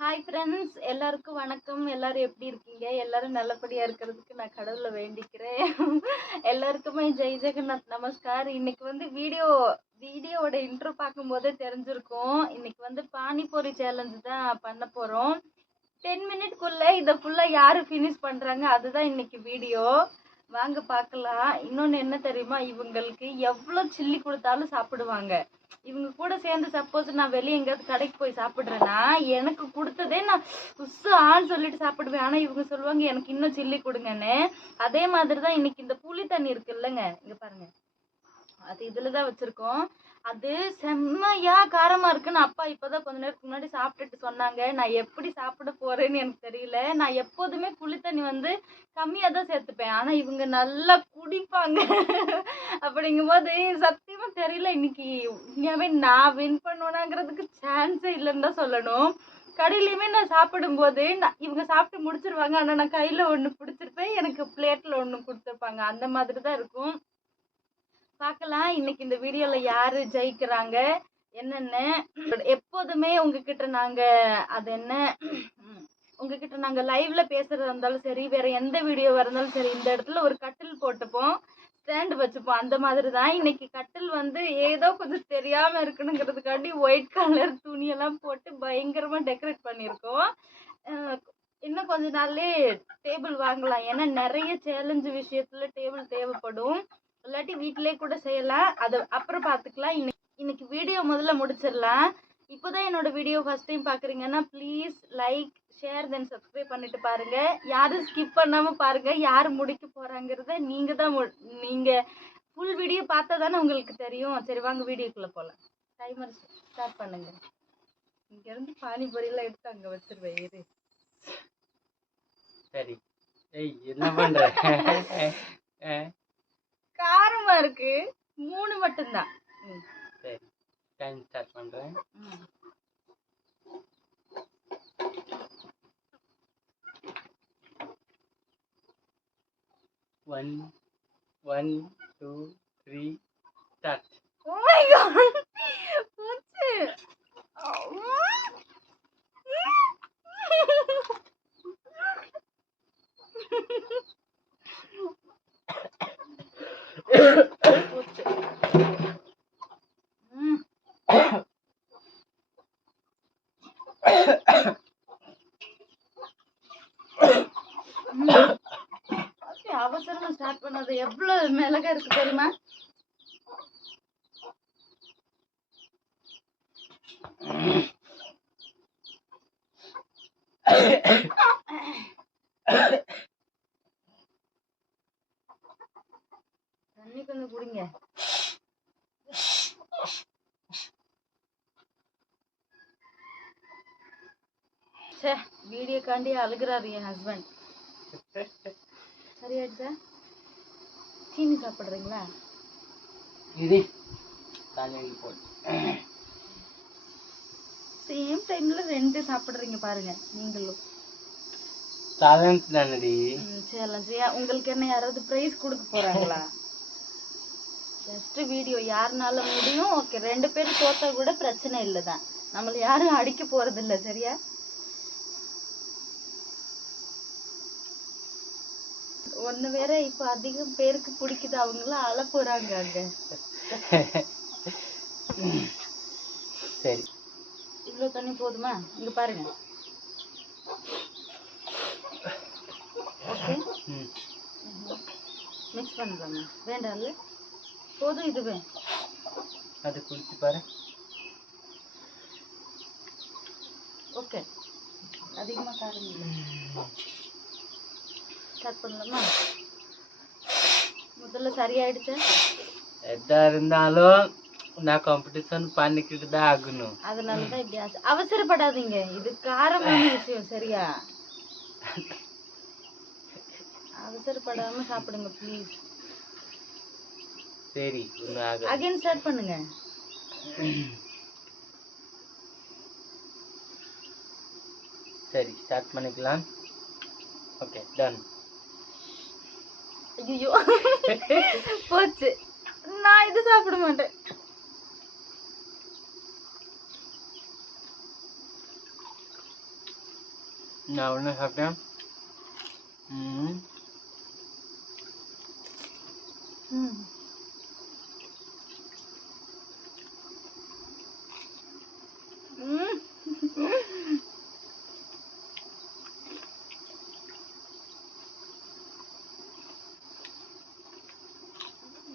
Hi friends, எல்லாருக்கும் வணக்கம். எல்லாரும் எப்படி இருக்கீங்க? எல்லாரும் நல்லபடியா இருக்கிறதுக்கு நான் கடவுளை வேண்டிக்கிறேன். எல்லாருக்குமே ஜெய் ஜெகநாத் நமஸ்கார். இன்னைக்கு வந்து வீடியோவோட இன்ட்ரோ பார்க்கும்போதே தெரிஞ்சிருக்கும். இன்னைக்கு வந்து பானிபூரி சேலஞ்சு தான் பண்ண போறோம். 10 மினிட்குள்ள இதை ஃபுல்லா யாரு ஃபினிஷ் பண்றாங்க அதுதான் இன்னைக்கு வீடியோ. வாங்க பார்க்கலாம். இன்னொன்னு என்ன தெரியுமா, இவங்களுக்கு எவ்வளவு சில்லி கொடுத்தாலும் சாப்பிடுவாங்க. இவங்க கூட சேர்ந்து சப்போஸ் நான் வெளியே எங்கேயாவது கடைக்கு போய் சாப்பிட்றேன்னா எனக்கு கொடுத்ததே நான் உஸ்ஸு ஆன்னு சொல்லிட்டு சாப்பிடுவேன். ஆனால் இவங்க சொல்லுவாங்க எனக்கு இன்னும் சில்லி கொடுங்கன்னு. அதே மாதிரி தான் இன்னைக்கு இந்த புளி தண்ணி இருக்கு இல்லைங்க, இங்கே பாருங்க, அது இதில் தான் வச்சுருக்கோம். அது செம்மையா காரமாக இருக்குன்னு அப்பா இப்போதான் கொஞ்ச நேரத்துக்கு முன்னாடி சாப்பிட்டுட்டு சொன்னாங்க. நான் எப்படி சாப்பிட போறேன்னு எனக்கு தெரியல. நான் எப்போதுமே புளி தண்ணி வந்து கம்மியாக தான் சேர்த்துப்பேன், ஆனால் இவங்க நல்லா குடிப்பாங்க. அப்படிங்கும்போது சத்தியமா தெரியல இன்னைக்கு உண்மையாவே நான் வின் பண்ணுவேனாங்கிறதுக்கு சான்ஸே இல்லைன்னு தான் சொல்லணும். கடையிலையுமே நான் சாப்பிடும்போது இவங்க சாப்பிட்டு முடிச்சிருவாங்க, ஆனால் நான் கையில் ஒன்று பிடிச்சிருப்பேன், எனக்கு பிளேட்டில் ஒன்று கொடுத்துருப்பாங்க. அந்த மாதிரி தான் இருக்கும். பார்க்கலாம் இன்னைக்கு இந்த வீடியோல யாரு ஜெயிக்கிறாங்க என்னன்னு. எப்போதுமே உங்ககிட்ட நாங்க அது என்ன உங்ககிட்ட நாங்க லைவ்ல பேசுறதா இருந்தாலும் சரி, வேற எந்த வீடியோவா இருந்தாலும் சரி, இந்த இடத்துல ஒரு கட்டில் போட்டுப்போம், ஸ்டாண்ட் வச்சுப்போம். அந்த மாதிரி தான் இன்னைக்கு கட்டில் வந்து ஏதோ கொஞ்சம் தெரியாம இருக்கணுங்கிறதுக்காண்டி ஒயிட் கலர் துணியெல்லாம் போட்டு பயங்கரமா டெக்கரேட் பண்ணியிருக்கோம். இன்னும் கொஞ்ச நாள்லயே டேபிள் வாங்கலாம். ஏன்னா நிறைய சேலஞ்சு விஷயத்துல டேபிள் தேவைப்படும். இல்லாட்டி வீட்டிலே கூட செய்யலாம், அது அப்புறம் பார்த்துக்கலாம். இன்னைக்கு வீடியோ முதல்ல முடிச்சிடலாம். இப்போதான் என்னோட வீடியோ ஃபர்ஸ்ட் டைம் பார்க்குறீங்கன்னா please like share then subscribe பண்ணிட்டு பாருங்க. யாரும் ஸ்கிப் பண்ணாம பாருங்க. யார் முடிக்க போறாங்கிறத நீங்க தான் நீங்க ஃபுல் வீடியோ பார்த்தா தானே உங்களுக்கு தெரியும். சரி வாங்க வீடியோக்குள்ள போகலாம். டைமர் ஸ்டார்ட் பண்ணுங்க. இங்க இருந்து பானிபூரியெல்லாம் எடுத்து அங்க வச்சிருவேன். இரு. சரி, என்ன பண்ற? காரமா இருக்கு, 3 மட்டும்தான். சரி, டைம் ஸ்டார்ட் பண்றேன். 1 1 2 3 ஸ்டார்ட். Oh my god, போச்சு. அவசரமா ஸ்டார்ட் பண்ணது எவ்வளவு மிளகா இருக்கு தெரியுமா? தண்ணி கொஞ்சம் குடிங்க. வீடியோ காண்டி அழுகிறாரு என் ஹஸ்பண்ட். சரியாயிடுச்சா? சீனி சாப்பிடுறீங்களா? சேம் டைம்ல 2 சாப்பிடுறீங்க பாருங்க நீங்களும். சேலஞ்ச் தானடி. சேலஞ்ச். உங்களுக்கு என்ன யாராவது பிரைஸ் கொடுக்க போறாங்களா? ஜஸ்ட் வீடியோ யாருனால முடியும். ஓகே, 2 பேர் தோத்தா கூட பிரச்சனை இல்லைதான், நம்மள யாரும் அடிக்க போறது இல்லை. சரியா? ஒண்ணு வேற இப்ப அதிகம் பேருக்கு பிடிக்குது, அவங்களும் அழ போறாங்க அங்க. சரி, இவ்வளவு தண்ணி போதுமா? இங்க பாருங்க. ஓகே, மிக்ஸ் பண்ணலாமா? வேண்டாம்ல, போதும் இதுவே. அது குடிச்சு பாரு. ஓகே, அதிகமா காரம் இல்லை. ஸ்டார்ட் பண்ணலாமா? முதல்ல சரியாயிடுச்சு. எதா இருந்தாலும் நான் காம்படிஷன் பண்ணிக்கிட்டு தான் ஆகணும். அதனாலதான் இப்படி ஆச்சு. அவசரப்படாதீங்க, இது காரமான விஷயம். சரியா? அவசரப்படாம சாப்பிடுங்க ப்ளீஸ். சரி, அகைன் ஸ்டார்ட் பண்ணுங்க. சரி, ஸ்டார்ட் பண்ணிக்கலாம். Okay, done. ஐயோ போச்சு, நான் இது சாப்பிட மாட்டேன். நான் உடனே சாப்பிட்டேன். ம். ம். ம்.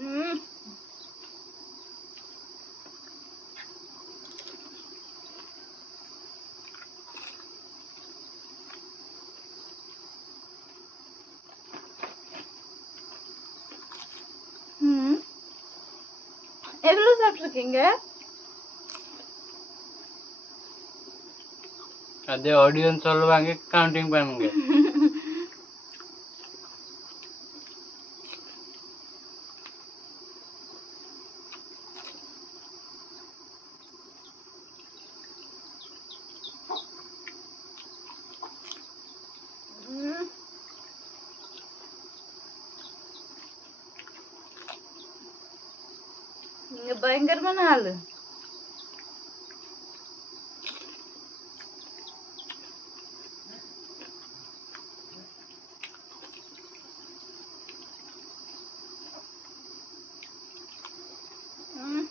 ம். ம். எவ்வளவு சாப்பிட்டுருக்கீங்க? அதே ஆடியன்ஸ் சொல்லுவாங்க, கவுண்டிங் பண்ணுங்க. ம். நீங்க பயங்கரமான ஆளு. ம்.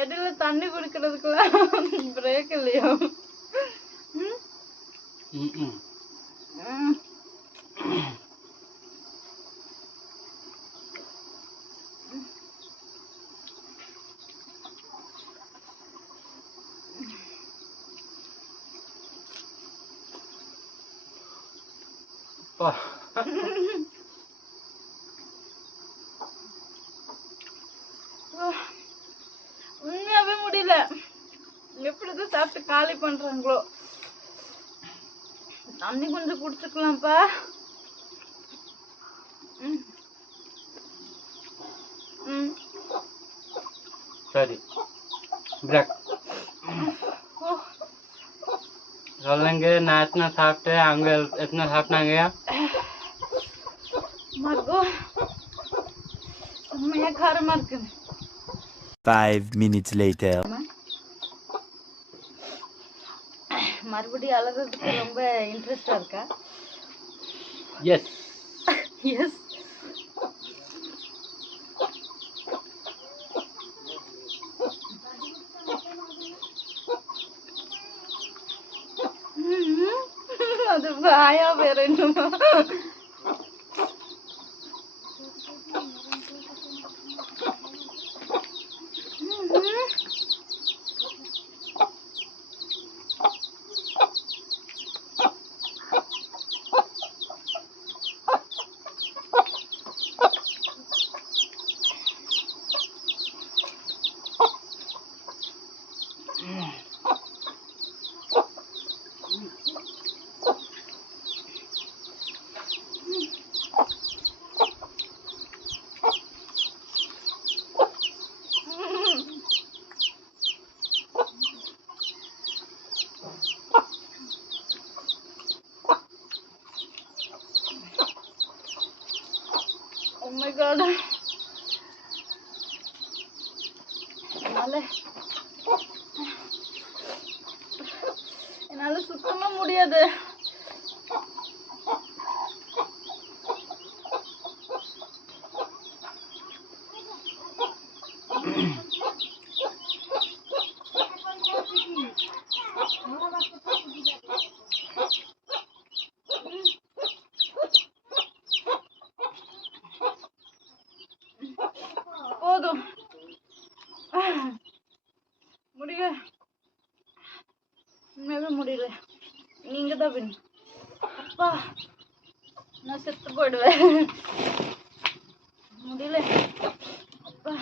இடையில தண்ணி குடிக்கிறதுக்குலாம் பிரேக் இல்லையா? ம். ம். ம். அப்பா. உண்மையாவே முடியல. எப்படிதான் சாப்பிட்டு காலி பண்றாங்களோ. தண்ணி கொஞ்சம் குடிச்சுக்கலாம்ப்பா. ம். ம். சரி, பிரேக். ஓ. சொல்லுங்க, நான் எத்தனை சாப்பிட்டேன், அவங்க எத்தனை சாப்பிட்டாங்க? மர்கோ செம்மையா காரமா இருக்கு. 5 minutes later. மறுபடியும் அழுகிறதுக்கு ரொம்ப இன்ட்ரெஸ்டா இருக்கா? எஸ். எஸ். அது வாயா வேற என்னமா? Oh my god. என்னால சுத்தமா முடியாது. முடியல. நீங்க தான் வின். அப்பா நான் செத்து போயிடுவேன். முடியல. அப்பா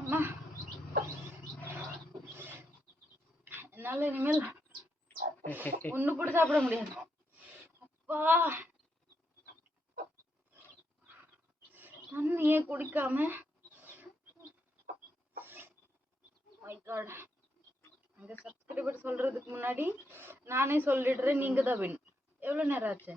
அம்மா என்னால இனிமேல் ஒண்ணு கூட சாப்பிட முடியாது. அப்பா தண்ணியே குடிக்காம மை காட். அங்க சப்ஸ்கிரைபர் சொல்றதுக்கு முன்னாடி நானே சொல்லிடுறேன், நீங்க தான் வின். எவ்வளவு நேரம் ஆச்சு?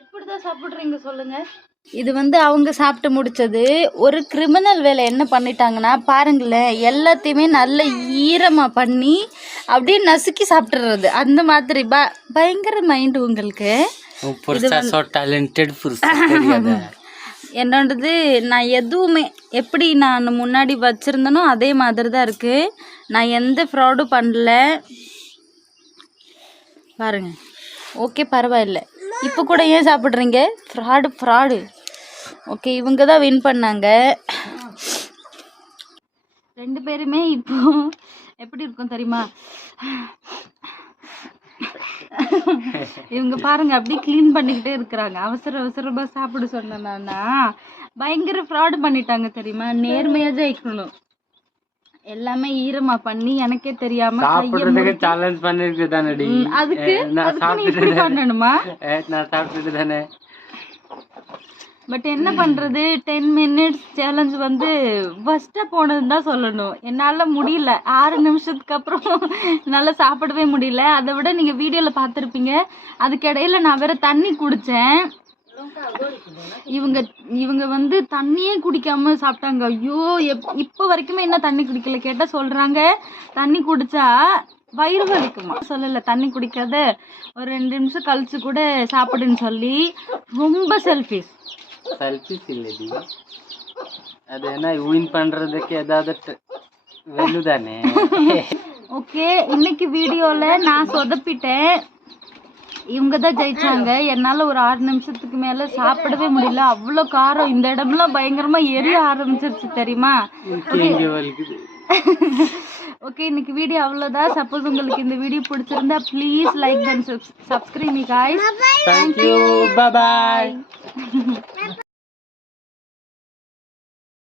எப்படிதான் சாப்பிடுறீங்க சொல்லுங்க. இது வந்து அவங்க சாப்பிட்டு முடிச்சது. ஒரு கிரிமினல் வேலை என்ன பண்ணிட்டாங்கன்னா பாருங்களேன், எல்லாத்தையுமே நல்ல ஈரமாக பண்ணி அப்படியே நசுக்கி சாப்பிட்டுறது. அந்த மாதிரி பயங்கர மைண்டு உங்களுக்கு. என்னோடது நான் எதுவுமே எப்படி நான் முன்னாடி வச்சுருந்தனோ அதே மாதிரி தான் இருக்குது. நான் எந்த ஃப்ராடும் பண்ணல பாருங்க. ஓகே பரவாயில்ல. இப்போ கூட ஏன் சாப்பிட்றீங்க? ஃப்ராடு. ஓகே இவங்க தான் வின் பண்ணாங்க. 2 பேருமே இப்போ எப்படி இருக்கும் தெரியுமா? இவங்க பாருங்க அப்படியே க்ளீன் பண்ணிக்கிட்டே இருக்கிறாங்க. அவசரமா சாப்பிட சொன்னா பயங்கர ஃப்ராடு பண்ணிட்டாங்க தெரியுமா? நேர்மையா ஜெயிக்கணும். எல்லாமே ஈரமா பண்ணி எனக்கே தெரியாம சேலஞ்ச் பண்ணிருக்குதானடி. அதுக்கு இப்படி பண்ணணுமா? நான் சாப்பிட்டுட்டு தானே. பட் என்ன பண்றது, 10 minutes சேலஞ்ச் வந்து ஃபர்ஸ்டா போனதுன்னு தான் சொல்லணும். என்னால முடியல. 6 நிமிஷத்துக்கு அப்புறம் என்னால சாப்பிடவே முடியல. அதை விட நீங்க வீடியோல பார்த்துருப்பீங்க, அதுக்கு இடையில நான் வேற தண்ணி குடிச்சேன். இவங்க வந்து தண்ணியே குடிக்காம சாப்பிட்டாங்க. ஐயோ இப்போ வரைக்குமே என்ன தண்ணி குடிக்கல. கேட்டா சொல்றாங்க தண்ணி குடிச்சா வயிறு வலிக்குமா. சொல்லல தண்ணி குடிக்காத ஒரு 2 நிமிஷம் கழிச்சு கூட சாப்பிடுன்னு சொல்லி. ரொம்ப செல்ஃபிஷ் இல்லடி. அது என்ன வின் பண்றதுக்கு ஏதாவது வேணுதானே. ஓகே இன்னைக்கு வீடியோல நான் சொதப்பிட்டேன். இவங்க தான் ஜெயிச்சாங்க. என்னால ஒரு 6 நிமிஷத்துக்கு மேல சாப்பிடவே முடியல. அவ்வளோ காரம். இந்த இடம்லாம் பயங்கரமா எரிய ஆரம்பிச்சிருச்சு தெரியுமா? ஓகே இன்னைக்கு வீடியோ அவ்வளோதான். சப்போஸ் உங்களுக்கு இந்த வீடியோ பிடிச்சிருந்தா please like and subscribe me guys. Thank you. Bye bye.